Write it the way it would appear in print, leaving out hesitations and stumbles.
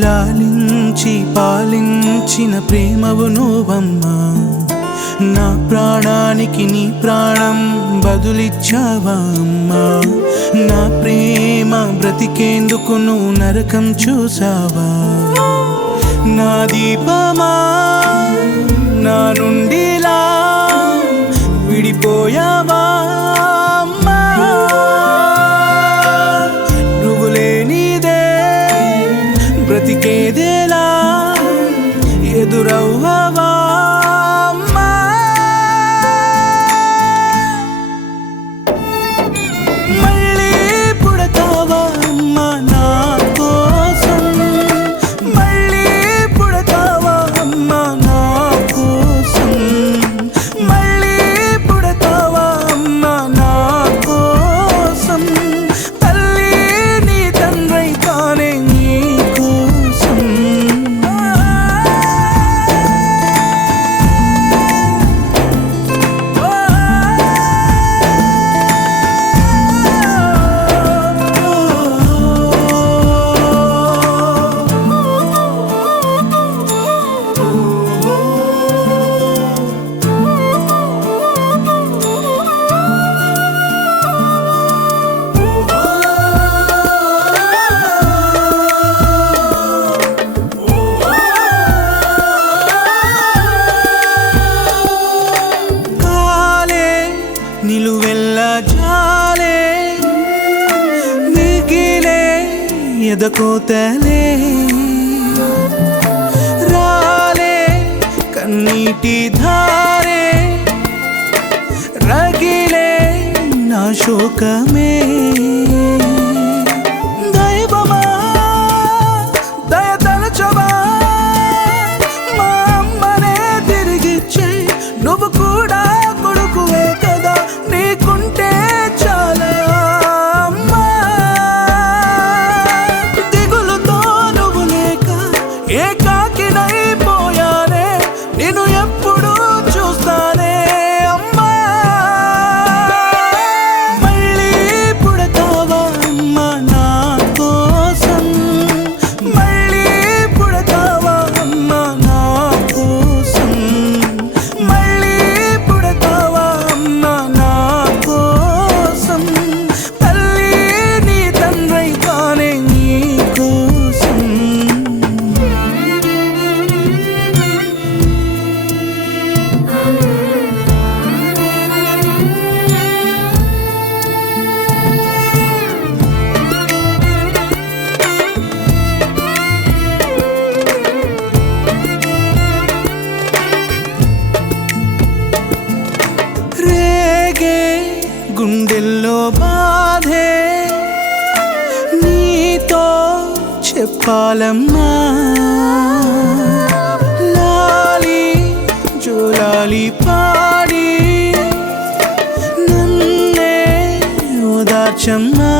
లాలించి పాలించిన ప్రేమవు నువ్వమ్మా నా ప్రాణానికి నీ ప్రాణం బదులిచ్చావా అమ్మా నా ప్రేమ బ్రతికేందుకు నువ్వు నరకం చూసావా నా దీపమా నా నుండిలా విడిపోయావా అమ్మా నువ్వు లేనిదే బ్రతికేదేలా ఎదురవ్వవా అమ్మా మళ్ళీ పుడతావా అమ్మా నా కోసం మళ్ళీ పుడతావా అమ్మా నా కోసం మళ్ళీ పుడతావా అమ్మా నా కోసం తల్లి నీ తండ్రి తానే నీ కోసం నిలువెల్ల జాలే మిగిలే ఎదకోతలే రాలే కన్నీటి ధారే రగిలే నా శోకమే దైవమా దయ తలచవా మా అమ్మనే తిరిగిచ్చే నువ్వు కూడా కొడుకువే కదా నీకుంటే చాలా అమ్మా దిగులుతో నువ్వు లేక ఏకాకినైపోయానే నేను ఎప్పుడు చూస్తానే అమ్మా మళ్ళీ పుడతావా అమ్మా నా కోసం మళ్ళీ పుడతావా అమ్మా నా కోసం మళ్ళీ పుడతావా అమ్మా నా కోసం తల్లి నీ తండ్రి తానే నీ కోసం రేగే గుండెల్లో బాధే నీతో చెప్పాలమ్మా లాలి జోలాలి పాడి నన్నే ఓదార్చమ్మా